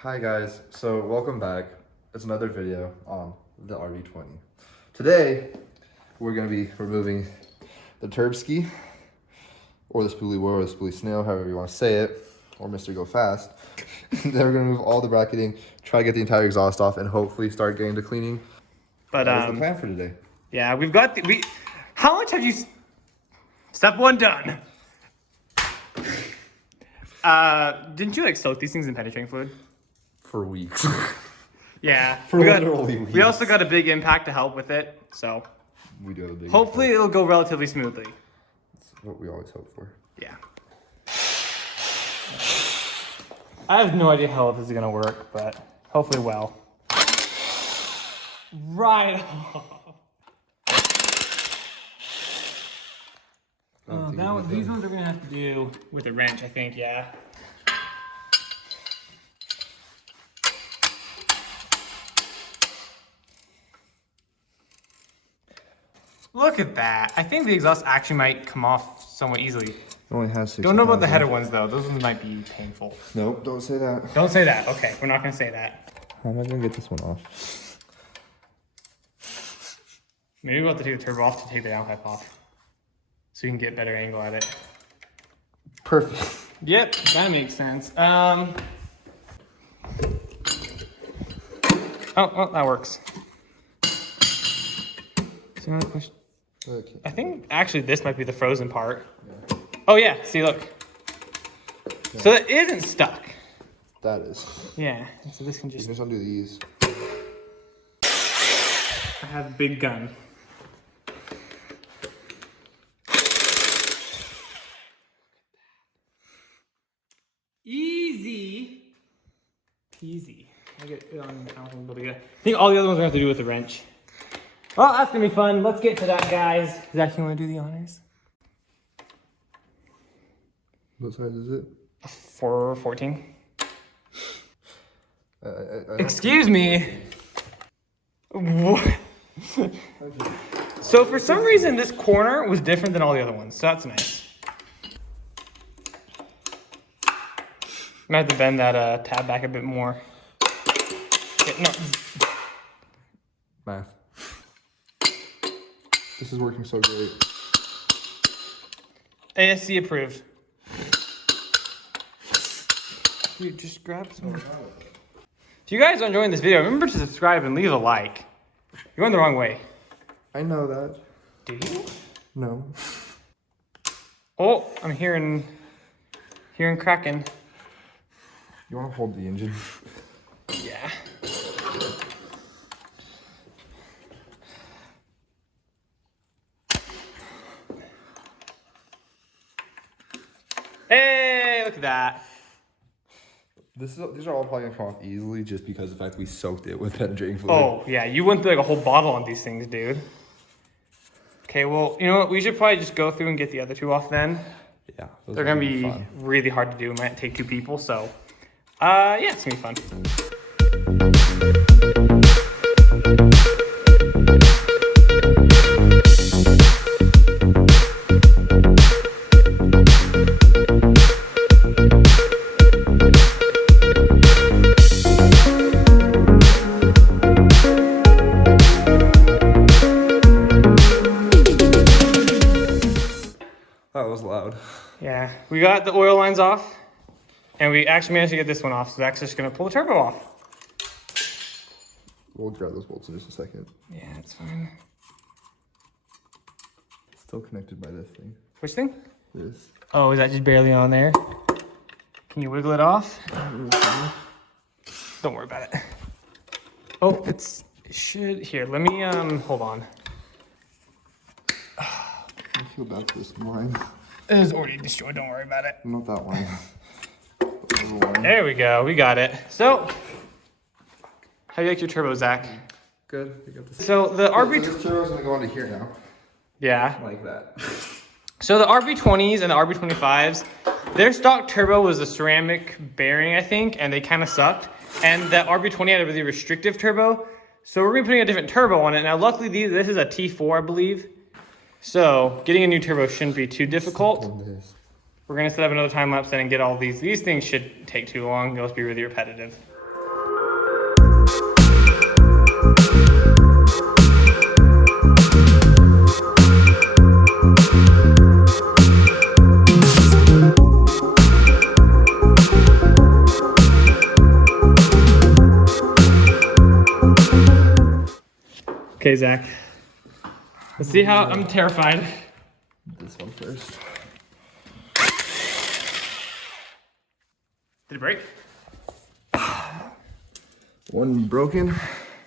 Hi guys, so welcome back. It's another video on the RB20. Today, we're gonna be removing the turb ski, or the spoolie wheel, or the spoolie snail, however you wanna say it, or Mr. Go Fast. Then we're gonna remove all the bracketing, try to get the entire exhaust off, and hopefully start getting to cleaning. But that's the plan for today. Yeah, we've got how much have you? Step one done. Didn't you like soak these things in penetrating fluid? For weeks. Yeah. For literally weeks. We also got a big impact to help with it, so We do have a big hopefully impact. it'll go relatively smoothly. That's what we always hope for. Yeah. I have no idea how this is gonna work, but hopefully well. Right. Now these ones are gonna have to do with a wrench, I think. Yeah. Look at that. I think the exhaust actually might come off somewhat easily. It only has 6. Don't know about the header ones though. Those ones might be painful. Nope, don't say that. Don't say that. Okay, we're not gonna say that. How am I gonna get this one off? Maybe we'll have to take the turbo off to take the downpipe off, so you can get better angle at it. Perfect. Yep, that makes sense. Oh, well, that works. So now push. Okay. I think actually this might be the frozen part. Yeah. Oh yeah, see, look. Yeah. So that isn't stuck. That is. Yeah, and so this can just. You can just undo these. I have a big gun. Easy peasy. I get it on. I don't think we'll be able to get it. I think all the other ones are gonna have to do with the wrench. Well, that's gonna be fun. Let's get to that, guys. Zach, you wanna do the honors? What size is it? 414. I Excuse me. What? So for some reason, this corner was different than all the other ones, so that's nice. I'm gonna have to bend that tab back a bit more. Okay, no. Math. This is working so great. ASC approved. Dude, just grab some. If you guys are enjoying this video, remember to subscribe and leave a like. You're going the wrong way. I know that. Do you? No. Oh, I'm hearing cracking. You want to hold the engine? Yeah. Hey, look at that. These are all probably gonna come off easily just because of the fact we soaked it with penetrating fluid. Oh, yeah, you went through like a whole bottle on these things, dude. Okay, well, you know what? We should probably just go through and get the other two off then. Yeah. They're gonna be fun. really hard to do. It might take 2 people, so yeah, it's gonna be fun. That was loud. Yeah, we got the oil lines off, and we actually managed to get this one off, so Zach's just gonna pull the turbo off. We'll grab those bolts in just a second. Yeah, it's fine. It's still connected by this thing. Which thing? This. Oh, is that just barely on there? Can you wiggle it off? Don't worry about it. Oh, it should, here, let me, hold on. I feel bad for this line. It is already destroyed, don't worry about it. Not that one. The little one. There we go, we got it. So, how do you like your turbo, Zach? Good. We got this. So the RB... So this turbo's gonna go onto here now. Yeah. Like that. So the RB20s and the RB25s, their stock turbo was a ceramic bearing, I think, and they kind of sucked. And that RB20 had a really restrictive turbo. So we're gonna be putting a different turbo on it. Now, luckily, this is a T4, I believe. So getting a new turbo shouldn't be too difficult. We're gonna set up another time lapse then and get all these. These things should take too long. They'll just be really repetitive. Okay, Zach. Let's see how I'm terrified. This one first. Did it break? One broken.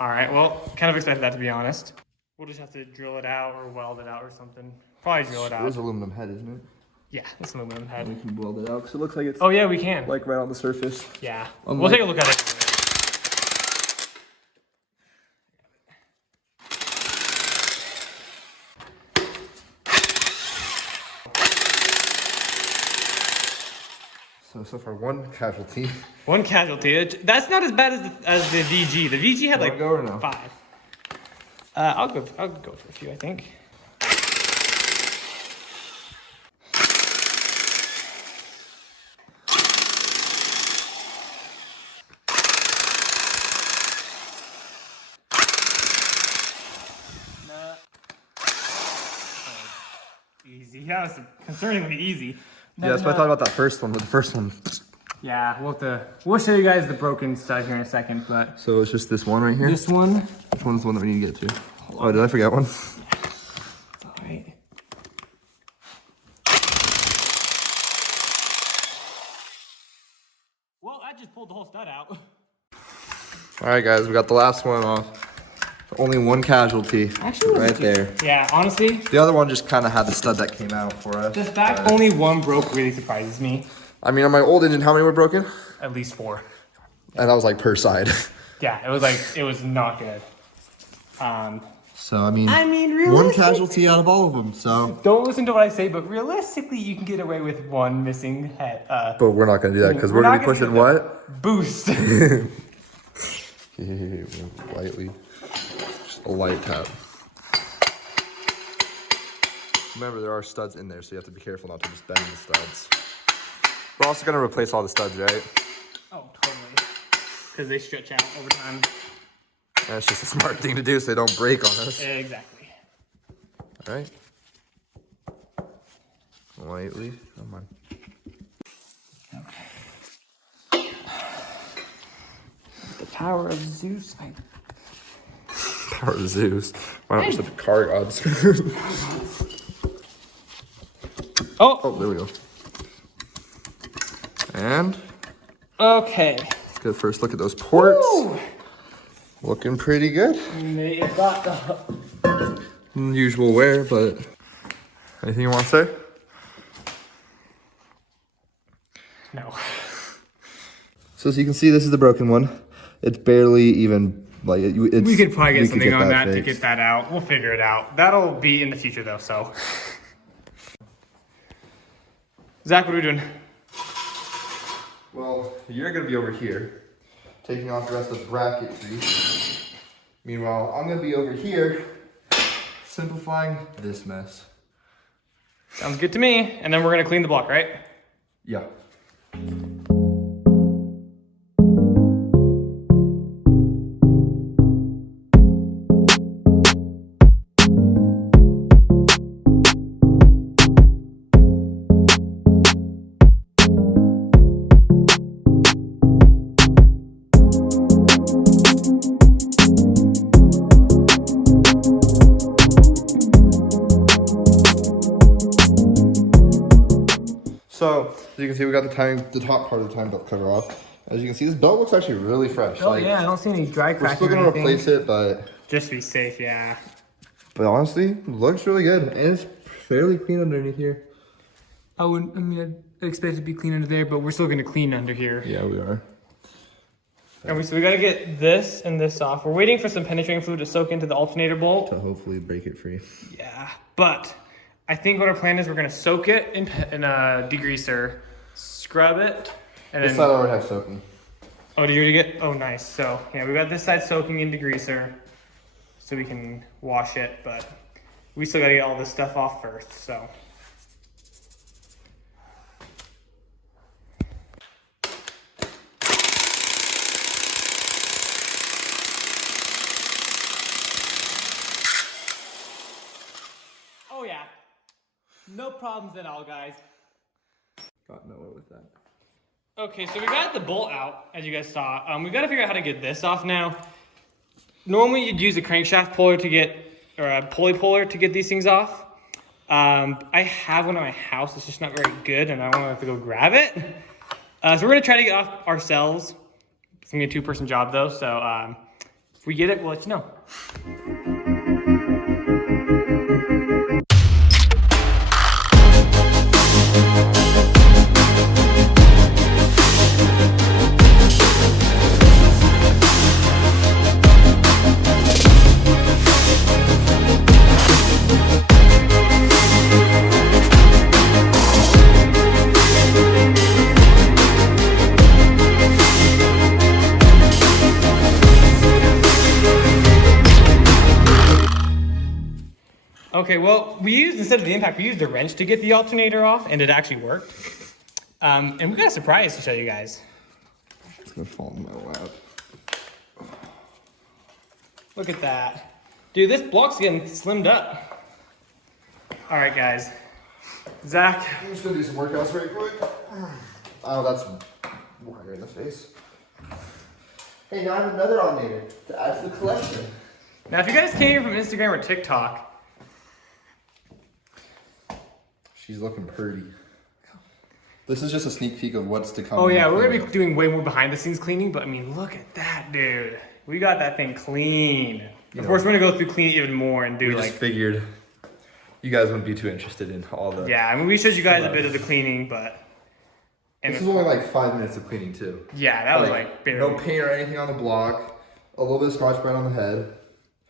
All right, well, kind of expected that, to be honest. We'll just have to drill it out or weld it out or something. Probably drill it out. There's aluminum head, isn't it? Yeah, it's an aluminum head. We can weld it out because it looks like it's Oh yeah, we can. like right on the surface. Yeah, Unlike- we'll take a look at it. So far one casualty. One casualty. That's not as bad as the VG. The VG had like Wanna go or no? 5. I'll go for a few, I think. Easy. Yeah, it's concerningly easy. Yeah, that's what I thought about that first one, but the first one. Yeah, we'll show you guys the broken stud here in a second, but So it's just this one right here? this one. Which one's the one that we need to get to? Oh, did I forget one? It's all right. Well, I just pulled the whole stud out. All right, guys, we got the last one off. Only one casualty. Actually, right there. Yeah, honestly, The other one just kind of had the stud that came out for us. the fact but- only one broke really surprises me. I mean, on my old engine, how many were broken? At least 4. And that was like per side. Yeah, it was not good. So, I mean, realistically, one casualty out of all of them, so. don't listen to what I say, but realistically, you can get away with one missing head. But we're not going to do that because we're going to be not gonna pushing do what? Boost. Lightly. Just a light tap. Remember, there are studs in there, so you have to be careful not to just bend the studs. We're also going to replace all the studs, right? Oh, totally. Because they stretch out over time. And it's just a smart thing to do so they don't break on us. Exactly. All right. Lightly. Come on. Okay. The power of Zeus. Power of Zeus. Why not just have the car gods? Oh, there we go. And Okay. let's get a first look at those ports. Woo! Looking pretty good. It got the... Unusual wear, but anything you want to say? No. So as you can see, this is the broken one. It's barely even like it's. We could probably get something on that to fixed. get that out. We'll figure it out. That'll be in the future though, so. Zach, what are we doing? Well, you're gonna be over here, taking off the rest of the bracketry. Meanwhile, I'm gonna be over here, simplifying this mess. Sounds good to me. And then we're gonna clean the block, right? Yeah. So, as you can see, we got the top part of the time belt cover off. As you can see, this belt looks actually really fresh. Oh yeah, I don't see any dry We're cracking. still gonna replace it, but Just to be safe, yeah. honestly, it looks really good. And it's fairly clean underneath here. I'd expect it to be clean under there, but we're still gonna clean under here. Yeah, we are. And so we gotta get this and this off. We're waiting for some penetrating fluid to soak into the alternator bolt. To hopefully break it free. Yeah, but I think what our plan is, we're gonna soak it in a degreaser, scrub it, and This then. side already has soaking. Oh, did you already get? Oh, nice. So yeah, we got this side soaking in degreaser, so we can wash it. But we still gotta get all this stuff off first. So. problems at all, guys. Got nowhere with that. Okay, so we got the bolt out, as you guys saw. We got to figure out how to get this off now. Normally, you'd use a crankshaft puller to get, or a pulley puller to get these things off. I have one at my house. It's just not very good, and I don't have to go grab it. So we're gonna try to get off ourselves. It's gonna be a two-person job though, so if we get it, we'll let you know. Okay, well, instead of the impact, we used a wrench to get the alternator off, and it actually worked. And we got a surprise to show you guys. It's gonna fall in my lap. Look at that. Dude, this block's getting slimmed up. All right, guys. Zach. I'm just gonna do some workouts right quick. Oh, that's wire in the face. Hey, now I have another alternator to add to the collection. Now, if you guys came from Instagram or TikTok, she's looking pretty. This is just a sneak peek of what's to come. oh yeah, we're gonna be doing way more behind the scenes cleaning, but I mean, look at that, dude. We got that thing clean. Of course, we're gonna go through clean it even more and do we just figured you guys wouldn't be too interested in all the. Yeah, I mean, we showed you guys a bit of the cleaning, but. This is only like 5 minutes of cleaning too. Yeah, that was like barely. No paint or anything on the block. A little bit of scotch brite on the head.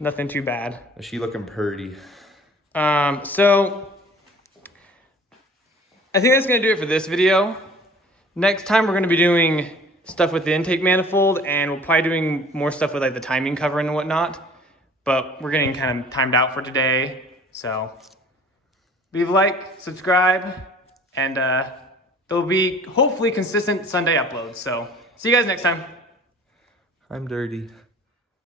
Nothing too bad. Is she looking pretty? So I think that's gonna do it for this video. Next time we're gonna be doing stuff with the intake manifold, and we're probably doing more stuff with like the timing cover and whatnot. But we're getting kind of timed out for today. So leave a like, subscribe, and there'll be hopefully consistent Sunday uploads. So see you guys next time. I'm dirty.